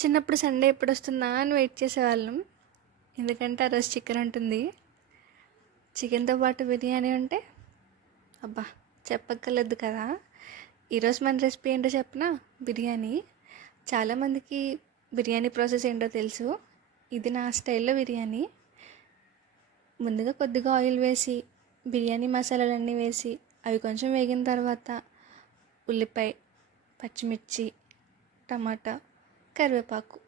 చిన్నప్పుడు సండే ఎప్పుడొస్తుందా అని వెయిట్ చేసేవాళ్ళం. ఎందుకంటే ఆ రోజు చికెన్ ఉంటుంది. చికెన్‌తో పాటు బిర్యానీ ఉంటే అబ్బా! చెప్పక్కర్లేదు కదా! ఈరోజు మన రెసిపీ ఏంటో చెప్పనా? బిర్యానీ. చాలామందికి బిర్యానీ ప్రాసెస్ ఏంటో తెలుసు. ఇది నా స్టైల్‌లో బిర్యానీ. ముందుగా కొద్దిగా ఆయిల్ వేసి, బిర్యానీ మసాలాలన్నీ వేసి, అవి కొంచెం వేగిన తర్వాత ఉల్లిపాయ, పచ్చిమిర్చి, టమాటా, కరివేపాకు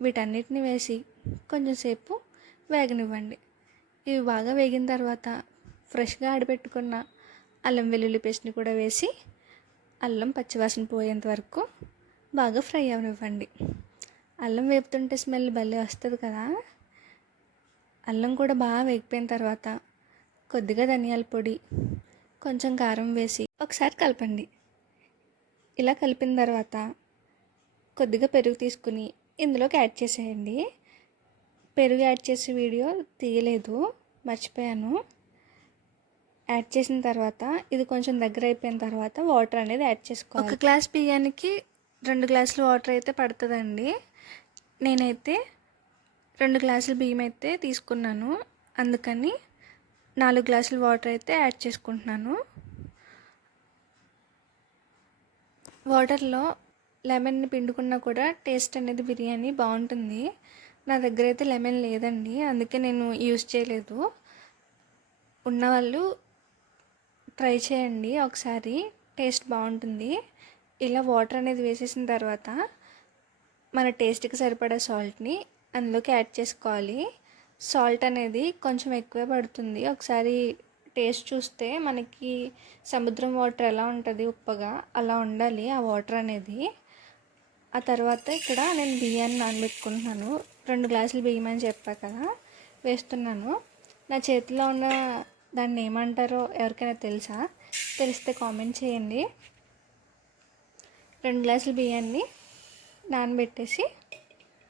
వీటన్నిటిని వేసి కొంచెం సేపు వేగనివ్వండి. ఇవి బాగా వేగిన తర్వాత ఫ్రెష్గా ఆడిపెట్టుకున్న అల్లం వెల్లుల్లి పేస్ట్ని కూడా వేసి అల్లం పచ్చివాసన పోయేంత వరకు బాగా ఫ్రై అవనివ్వండి. అల్లం వేపుతుంటే స్మెల్ భలే వస్తుంది కదా. అల్లం కూడా బాగా వేగిపోయిన తర్వాత కొద్దిగా ధనియాల పొడి, కొంచెం కారం వేసి ఒకసారి కలపండి. ఇలా కలిపిన తర్వాత కొద్దిగా పెరుగు తీసుకుని ఇందులోకి యాడ్ చేసేయండి. పెరుగు యాడ్ చేసే వీడియో తీయలేదు, మర్చిపోయాను. యాడ్ చేసిన తర్వాత ఇది కొంచెం దగ్గర అయిపోయిన తర్వాత వాటర్ అనేది యాడ్ చేసుకోవాలి. ఒక గ్లాస్ బియ్యానికి 2 గ్లాసులు వాటర్ అయితే పడుతుందండి. నేనైతే 2 గ్లాసులు బియ్యం అయితే తీసుకున్నాను, అందుకని 4 గ్లాసులు వాటర్ అయితే యాడ్ చేసుకుంటున్నాను. వాటర్లో లెమన్ని పిండుకున్నా కూడా టేస్ట్ అనేది బిర్యానీ బాగుంటుంది. నా దగ్గర అయితే లెమన్ లేదండి, అందుకే నేను యూజ్ చేయలేదు. ఉన్నవాళ్ళు ట్రై చేయండి ఒకసారి, టేస్ట్ బాగుంటుంది. ఇలా వాటర్ అనేది వేసేసిన తర్వాత మన టేస్ట్కి సరిపడా సాల్ట్ని అందులోకి యాడ్ చేసుకోవాలి. సాల్ట్ అనేది కొంచెం ఎక్కువే పడుతుంది. ఒకసారి టేస్ట్ చూస్తే మనకి సముద్రం వాటర్ ఎలా ఉంటుంది ఉప్పగా, అలా ఉండాలి ఆ వాటర్ అనేది. ఆ తర్వాత ఇక్కడ నేను బియ్యాన్ని నానబెట్టుకుంటున్నాను. 2 గ్లాసులు బియ్యం అని చెప్పా కదా, వేస్తున్నాను. నా చేతిలో ఉన్న దాన్ని ఏమంటారో ఎవరికైనా తెలుసా? తెలిస్తే కామెంట్ చేయండి. 2 గ్లాసుల బియ్యాన్ని నానబెట్టేసి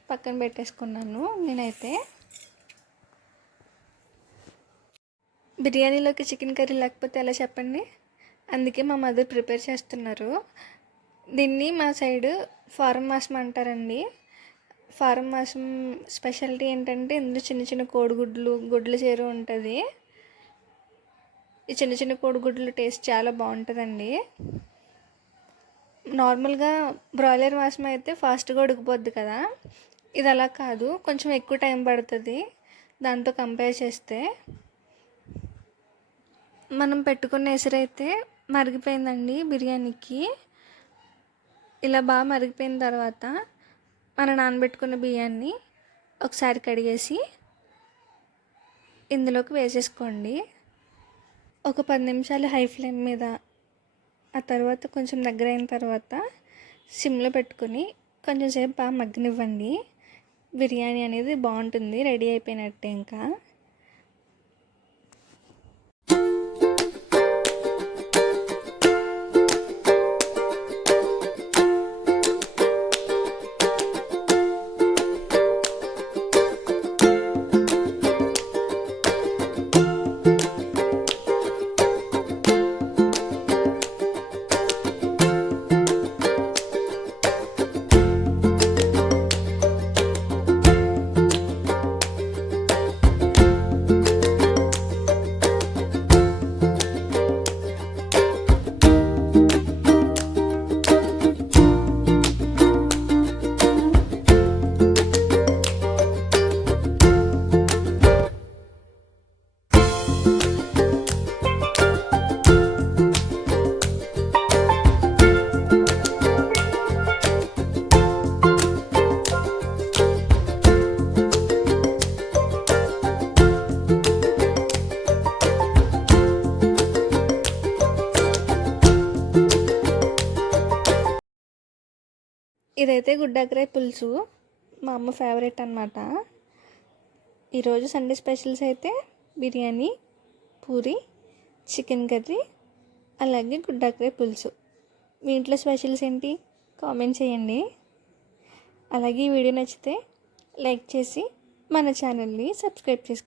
పక్కన పెట్టేసుకున్నాను. నేనైతే బిర్యానీలోకి చికెన్ కర్రీ లేకపోతే ఎలా చెప్పండి, అందుకే మా మదర్ ప్రిపేర్ చేస్తున్నారు. దీన్ని మా సైడు ఫారం మాసం అంటారండి. ఫారం మాసం స్పెషాలిటీ ఏంటంటే ఇందులో చిన్న చిన్న కోడిగుడ్లు, గుడ్ల చేరు ఉంటుంది. ఈ చిన్న చిన్న కోడిగుడ్లు టేస్ట్ చాలా బాగుంటుందండి. నార్మల్గా బ్రాయిలర్ మాసం అయితే ఫాస్ట్గా ఉడికిపోద్ది కదా, ఇది అలా కాదు, కొంచెం ఎక్కువ టైం పడుతుంది దాంతో కంపేర్ చేస్తే. మనం పెట్టుకున్న ఎసరైతే మరిగిపోయిందండి బిర్యానీకి. ఇలా బాగా మరిగిపోయిన తర్వాత మనం నానబెట్టుకున్న బియ్యాన్ని ఒకసారి కడిగేసి ఇందులోకి వేసేసుకోండి. ఒక 10 నిమిషాలు హై ఫ్లేమ్ మీద, ఆ తర్వాత కొంచెం దగ్గర అయిన తర్వాత సిమ్లో పెట్టుకొని కొంచెం సేపు బాగా మగ్గనివ్వండి. బిర్యానీ అనేది బాగుంటుంది, రెడీ అయిపోయినట్టే ఇంకా. ఇదైతే గుడ్డాకరాయ పులుసు, మా అమ్మ ఫేవరెట్ అన్నమాట. ఈరోజు సండే స్పెషల్స్ అయితే బిర్యానీ, పూరి, చికెన్ కర్రీ, అలాగే గుడ్డాకరాయ పులుసు. మీ ఇంట్లో స్పెషల్స్ ఏంటి కామెంట్ చేయండి. అలాగే ఈ వీడియో నచ్చితే లైక్ చేసి మన ఛానల్ని సబ్స్క్రైబ్ చేసుకోండి.